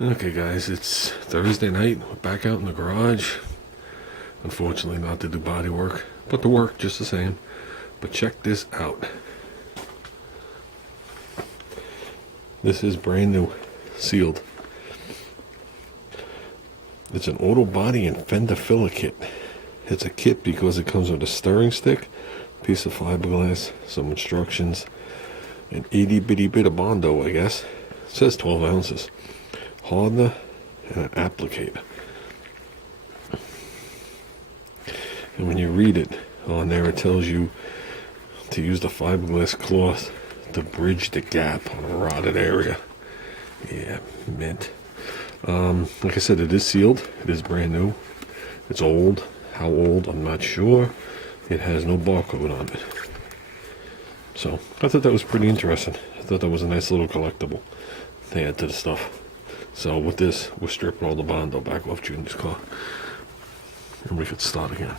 Okay guys, it's Thursday night. We're back out in the garage. Unfortunately not to do body work, but the work just the same. But check this out. This is brand new, sealed. It's an auto body and fender filler kit. It's a kit because it comes with a stirring stick, piece of fiberglass, some instructions, an itty bitty bit of Bondo, I guess. It says 12 ounces. Hardener and an applicator. And when you read it on there, it tells you to use the fiberglass cloth to bridge the gap on a rotted area. Yeah, mint. Like I said, it is sealed. It is brand new. It's old. How old, I'm not sure. It has no barcode on it. So, I thought that was pretty interesting. I thought that was a nice little collectible to add to the stuff. So with this, we're stripping all the Bondo back off Junior's car. And we could start again.